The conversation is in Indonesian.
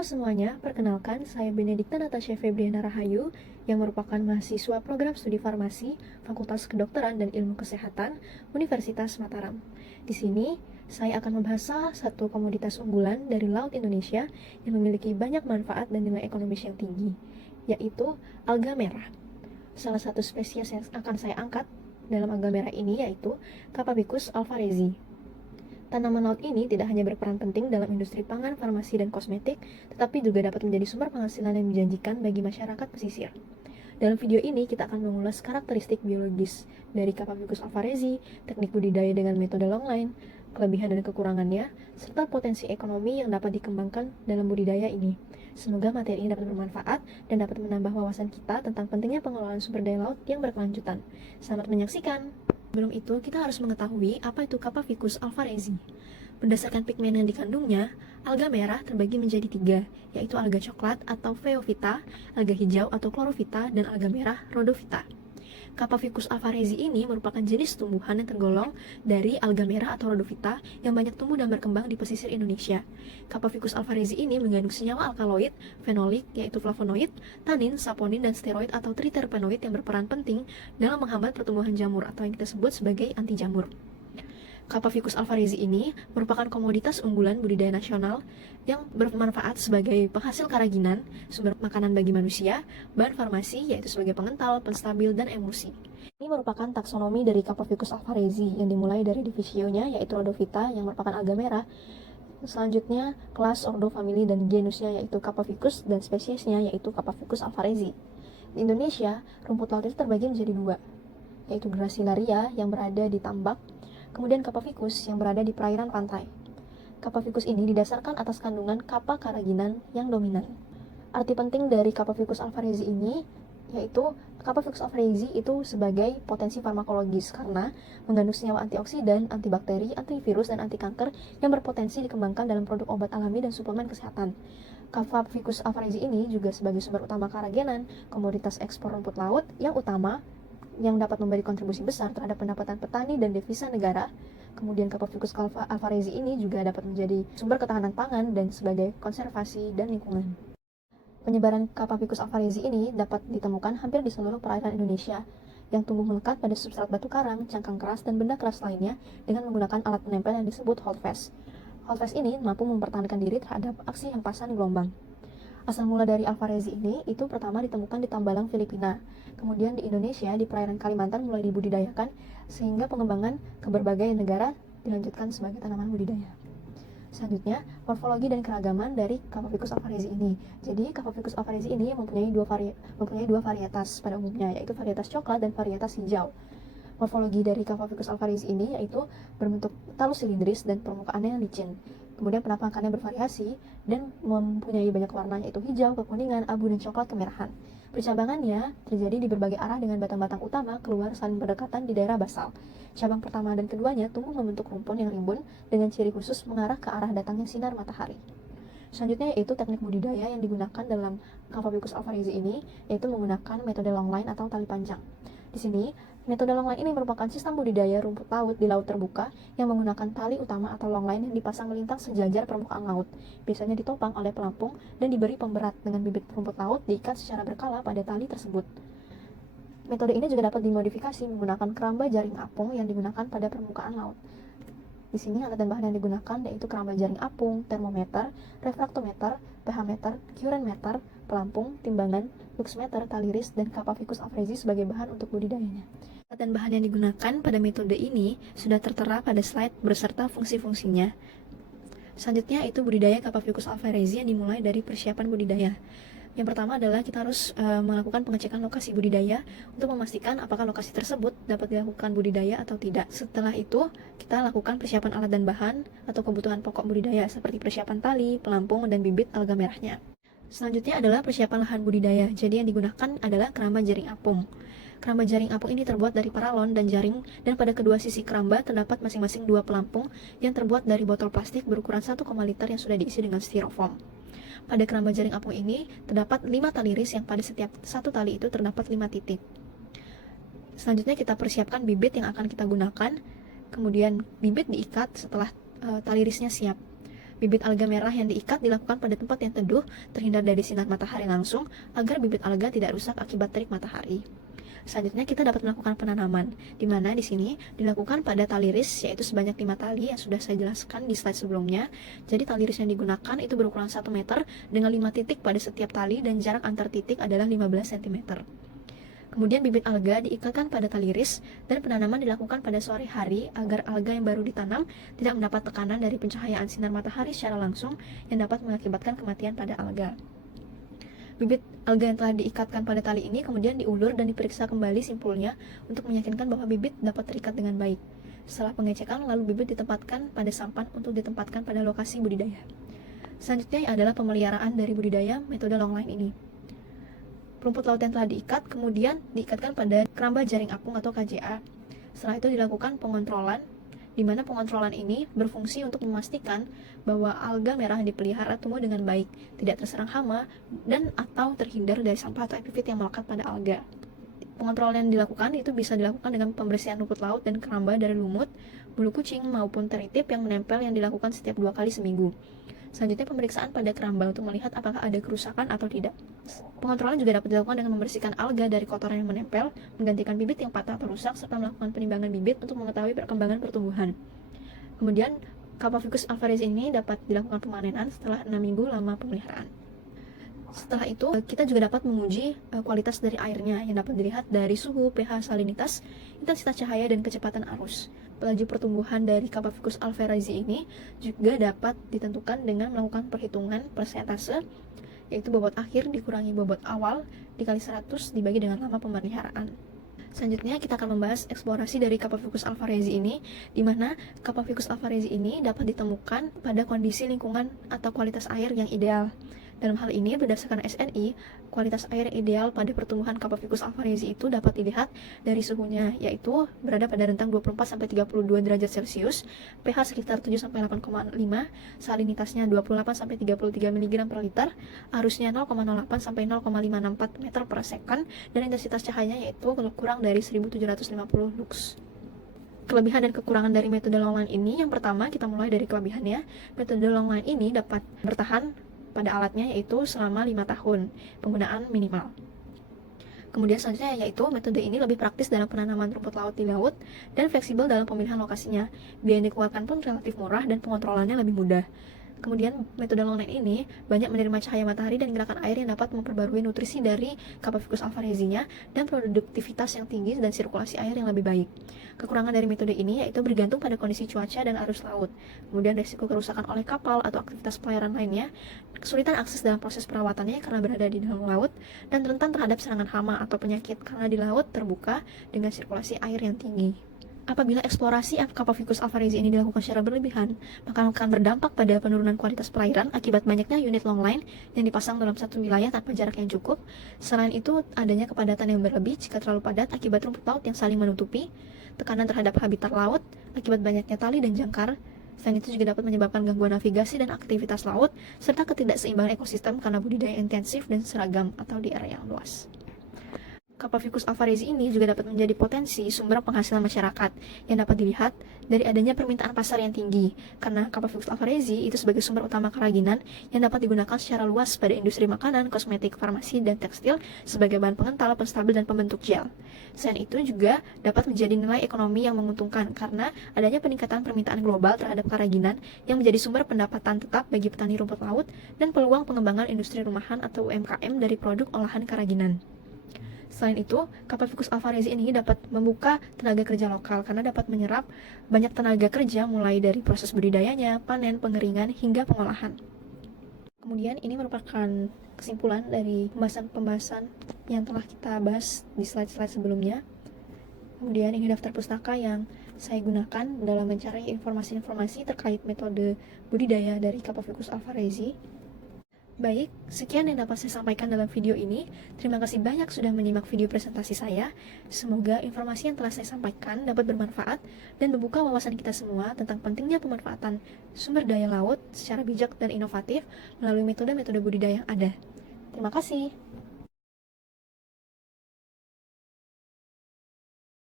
Halo semuanya, perkenalkan saya Benedikta Natasha Febriana Rahayu yang merupakan mahasiswa program studi farmasi Fakultas Kedokteran dan Ilmu Kesehatan Universitas Mataram. Di sini, saya akan membahas salah satu komoditas unggulan dari Laut Indonesia yang memiliki banyak manfaat dan nilai ekonomis yang tinggi, yaitu alga merah. Salah satu spesies yang akan saya angkat dalam alga merah ini yaitu Capabicus alvarezi. Tanaman laut ini tidak hanya berperan penting dalam industri pangan, farmasi, dan kosmetik, tetapi juga dapat menjadi sumber penghasilan yang menjanjikan bagi masyarakat pesisir. Dalam video ini, kita akan mengulas karakteristik biologis dari Capabicus alvarezi, teknik budidaya dengan metode longline, kelebihan dan kekurangannya, serta potensi ekonomi yang dapat dikembangkan dalam budidaya ini. Semoga materi ini dapat bermanfaat dan dapat menambah wawasan kita tentang pentingnya pengelolaan sumber daya laut yang berkelanjutan. Selamat menyaksikan! Sebelum itu, kita harus mengetahui apa itu Capabicus alvarezi. Berdasarkan pigmen yang dikandungnya, alga merah terbagi menjadi 3, yaitu alga coklat atau Phaeophyta, alga hijau atau Chlorophyta, dan alga merah Rhodophyta. Capabicus alvarezi ini merupakan jenis tumbuhan yang tergolong dari alga merah atau Rhodophyta yang banyak tumbuh dan berkembang di pesisir Indonesia. Capabicus alvarezi ini mengandung senyawa alkaloid, fenolik yaitu flavonoid, tanin, saponin, dan steroid atau triterpenoid yang berperan penting dalam menghambat pertumbuhan jamur atau yang kita sebut sebagai anti jamur. Capabicus alvarezi ini merupakan komoditas unggulan budidaya nasional yang bermanfaat sebagai penghasil kerajinan, sumber makanan bagi manusia, bahan farmasi yaitu sebagai pengental, penstabil, dan emulsi. Ini merupakan taksonomi dari Capabicus alvarezi yang dimulai dari divisionya yaitu Rhodophyta yang merupakan alga merah. Selanjutnya, kelas, ordo, famili, dan genusnya yaitu Capabicus dan spesiesnya yaitu Capabicus alvarezi. Di Indonesia, rumput laut itu terbagi menjadi 2, yaitu Gracilaria yang berada di tambak, kemudian Capabicus yang berada di perairan pantai. Capabicus ini didasarkan atas kandungan kappa karaginan yang dominan. Arti penting dari Capabicus alvarezi ini yaitu Capabicus alvarezi itu sebagai potensi farmakologis karena mengandung senyawa antioksidan, antibakteri, antivirus, dan anti kanker yang berpotensi dikembangkan dalam produk obat alami dan suplemen kesehatan. Capabicus alvarezi ini juga sebagai sumber utama karagenan, komoditas ekspor rumput laut yang utama yang dapat memberi kontribusi besar terhadap pendapatan petani dan devisa negara. Kemudian Capabicus alvarezi ini juga dapat menjadi sumber ketahanan pangan dan sebagai konservasi dan lingkungan. Penyebaran Capabicus alvarezi ini dapat ditemukan hampir di seluruh perairan Indonesia yang tumbuh melekat pada substrat batu karang, cangkang keras, dan benda keras lainnya dengan menggunakan alat penempel yang disebut holdfast. Holdfast ini mampu mempertahankan diri terhadap aksi hempasan gelombang. Asal mula dari alvarezi ini itu pertama ditemukan di Tambalang, Filipina. Kemudian di Indonesia, di perairan Kalimantan mulai dibudidayakan sehingga pengembangan ke berbagai negara dilanjutkan sebagai tanaman budidaya. Selanjutnya, morfologi dan keragaman dari Capabicus alvarezi ini. Jadi, Capabicus alvarezi ini mempunyai dua varietas pada umumnya, yaitu varietas coklat dan varietas hijau. Morfologi dari Capabicus alvarezi ini yaitu berbentuk talus silindris dan permukaannya yang licin. Kemudian penampakannya bervariasi dan mempunyai banyak warna yaitu hijau, kekuningan, abu, dan coklat kemerahan. Percabangannya terjadi di berbagai arah dengan batang-batang utama keluar saling berdekatan di daerah basal. Cabang pertama dan keduanya tumbuh membentuk rumpun yang rimbun dengan ciri khusus mengarah ke arah datangnya sinar matahari. Selanjutnya yaitu teknik budidaya yang digunakan dalam Capabicus alvarezi ini yaitu menggunakan metode longline atau tali panjang. Di sini, metode longline ini merupakan sistem budidaya rumput laut di laut terbuka yang menggunakan tali utama atau longline yang dipasang melintang sejajar permukaan laut. Biasanya ditopang oleh pelampung dan diberi pemberat dengan bibit rumput laut diikat secara berkala pada tali tersebut. Metode ini juga dapat dimodifikasi menggunakan keramba jaring apung yang digunakan pada permukaan laut. Di sini alat dan bahan yang digunakan yaitu keramba jaring apung, termometer, refraktometer, pH meter, curen meter, pelampung, timbangan, luxmeter, taliris, dan Capabicus alvarezi sebagai bahan untuk budidayanya. Alat dan bahan yang digunakan pada metode ini sudah tertera pada slide beserta fungsi-fungsinya. Selanjutnya itu budidaya Capabicus alvarezi yang dimulai dari persiapan budidaya. Yang pertama adalah kita harus melakukan pengecekan lokasi budidaya untuk memastikan apakah lokasi tersebut dapat dilakukan budidaya atau tidak. Setelah itu, kita lakukan persiapan alat dan bahan atau kebutuhan pokok budidaya seperti persiapan tali, pelampung, dan bibit alga merahnya. Selanjutnya adalah persiapan lahan budidaya. Jadi yang digunakan adalah keramba jaring apung. Keramba jaring apung ini terbuat dari paralon dan jaring, dan pada kedua sisi keramba terdapat masing-masing 2 pelampung yang terbuat dari botol plastik berukuran 1,5 liter yang sudah diisi dengan styrofoam. Pada keramba jaring apung ini terdapat 5 tali iris yang pada setiap satu tali itu terdapat 5 titik. Selanjutnya kita persiapkan bibit yang akan kita gunakan. Kemudian bibit diikat setelah tali irisnya siap. Bibit alga merah yang diikat dilakukan pada tempat yang teduh, terhindar dari sinar matahari langsung, agar bibit alga tidak rusak akibat terik matahari. Selanjutnya kita dapat melakukan penanaman, di mana di sini dilakukan pada tali ris, yaitu sebanyak 5 tali yang sudah saya jelaskan di slide sebelumnya. Jadi tali ris yang digunakan itu berukuran 1 meter dengan 5 titik pada setiap tali dan jarak antar titik adalah 15 cm. Kemudian bibit alga diikatkan pada tali ris dan penanaman dilakukan pada sore hari agar alga yang baru ditanam tidak mendapat tekanan dari pencahayaan sinar matahari secara langsung yang dapat mengakibatkan kematian pada alga. Bibit alga yang telah diikatkan pada tali ini kemudian diulur dan diperiksa kembali simpulnya untuk meyakinkan bahwa bibit dapat terikat dengan baik. Setelah pengecekan, lalu bibit ditempatkan pada sampan untuk ditempatkan pada lokasi budidaya. Selanjutnya adalah pemeliharaan dari budidaya metode longline ini. Rumput laut yang telah diikat kemudian diikatkan pada keramba jaring apung atau KJA. Setelah itu dilakukan pengontrolan, di mana pengontrolan ini berfungsi untuk memastikan bahwa alga merah yang dipelihara tumbuh dengan baik, tidak terserang hama, dan atau terhindar dari sampah atau epifit yang melekat pada alga. Pengontrolan yang dilakukan itu bisa dilakukan dengan pembersihan rumput laut dan keramba dari lumut, bulu kucing, maupun teritip yang menempel yang dilakukan setiap 2 kali seminggu. Selanjutnya pemeriksaan pada keramba untuk melihat apakah ada kerusakan atau tidak. Pengontrolan juga dapat dilakukan dengan membersihkan alga dari kotoran yang menempel, menggantikan bibit yang patah atau rusak, serta melakukan penimbangan bibit untuk mengetahui perkembangan pertumbuhan. Kemudian, Capaficus alvarezi ini dapat dilakukan pemanenan setelah 6 minggu lama pemeliharaan. Setelah itu, kita juga dapat menguji kualitas dari airnya yang dapat dilihat dari suhu, pH, salinitas, intensitas cahaya, dan kecepatan arus. Laju pertumbuhan dari Capaficus alvarezi ini juga dapat ditentukan dengan melakukan perhitungan persentase, yaitu bobot akhir dikurangi bobot awal dikali 100 dibagi dengan lama pemeliharaan. Selanjutnya kita akan membahas eksplorasi dari Capaficus alvarezi ini, di mana Capaficus alvarezi ini dapat ditemukan pada kondisi lingkungan atau kualitas air yang ideal. Dalam hal ini, berdasarkan SNI, kualitas air yang ideal pada pertumbuhan Capaficus alvarezi itu dapat dilihat dari suhunya, yaitu berada pada rentang 24-32 derajat Celcius, pH sekitar 7-8,5, salinitasnya 28-33 mg per liter, arusnya 0,08-0,564 meter per second, dan intensitas cahayanya yaitu kurang dari 1750 lux. Kelebihan dan kekurangan dari metode longline ini, yang pertama kita mulai dari kelebihannya. Metode longline ini dapat bertahan pada alatnya yaitu selama 5 tahun penggunaan minimal. Kemudian selanjutnya yaitu metode ini lebih praktis dalam penanaman rumput laut di laut dan fleksibel dalam pemilihan lokasinya. Biaya yang dikeluarkan pun relatif murah dan pengontrolannya lebih mudah. Kemudian metode longline ini banyak menerima cahaya matahari dan gerakan air yang dapat memperbarui nutrisi dari Capaficus alvarezinya dan produktivitas yang tinggi dan sirkulasi air yang lebih baik. Kekurangan dari metode ini yaitu bergantung pada kondisi cuaca dan arus laut. Kemudian risiko kerusakan oleh kapal atau aktivitas pelayaran lainnya, kesulitan akses dalam proses perawatannya karena berada di dalam laut, dan rentan terhadap serangan hama atau penyakit karena di laut terbuka dengan sirkulasi air yang tinggi. Apabila eksplorasi Capaficus alvarezi ini dilakukan secara berlebihan, maka akan berdampak pada penurunan kualitas perairan akibat banyaknya unit longline yang dipasang dalam satu wilayah tanpa jarak yang cukup. Selain itu, adanya kepadatan yang berlebih jika terlalu padat akibat rumput laut yang saling menutupi, tekanan terhadap habitat laut akibat banyaknya tali dan jangkar. Selain itu juga dapat menyebabkan gangguan navigasi dan aktivitas laut, serta ketidakseimbangan ekosistem karena budidaya intensif dan seragam atau di area yang luas. Capaficus alvarezi ini juga dapat menjadi potensi sumber penghasilan masyarakat yang dapat dilihat dari adanya permintaan pasar yang tinggi, karena Capaficus alvarezi itu sebagai sumber utama keraginan yang dapat digunakan secara luas pada industri makanan, kosmetik, farmasi, dan tekstil sebagai bahan pengental, penstabil, dan pembentuk gel. Selain itu juga dapat menjadi nilai ekonomi yang menguntungkan karena adanya peningkatan permintaan global terhadap keraginan yang menjadi sumber pendapatan tetap bagi petani rumput laut dan peluang pengembangan industri rumahan atau UMKM dari produk olahan keraginan. Selain itu, Capaficus alvarezi ini dapat membuka tenaga kerja lokal karena dapat menyerap banyak tenaga kerja mulai dari proses budidayanya, panen, pengeringan, hingga pengolahan. Kemudian ini merupakan kesimpulan dari pembahasan yang telah kita bahas di slide-slide sebelumnya. Kemudian ini daftar pustaka yang saya gunakan dalam mencari informasi-informasi terkait metode budidaya dari Capaficus alvarezi. Baik, sekian yang dapat saya sampaikan dalam video ini. Terima kasih banyak sudah menyimak video presentasi saya. Semoga informasi yang telah saya sampaikan dapat bermanfaat dan membuka wawasan kita semua tentang pentingnya pemanfaatan sumber daya laut secara bijak dan inovatif melalui metode-metode budidaya yang ada. Terima kasih.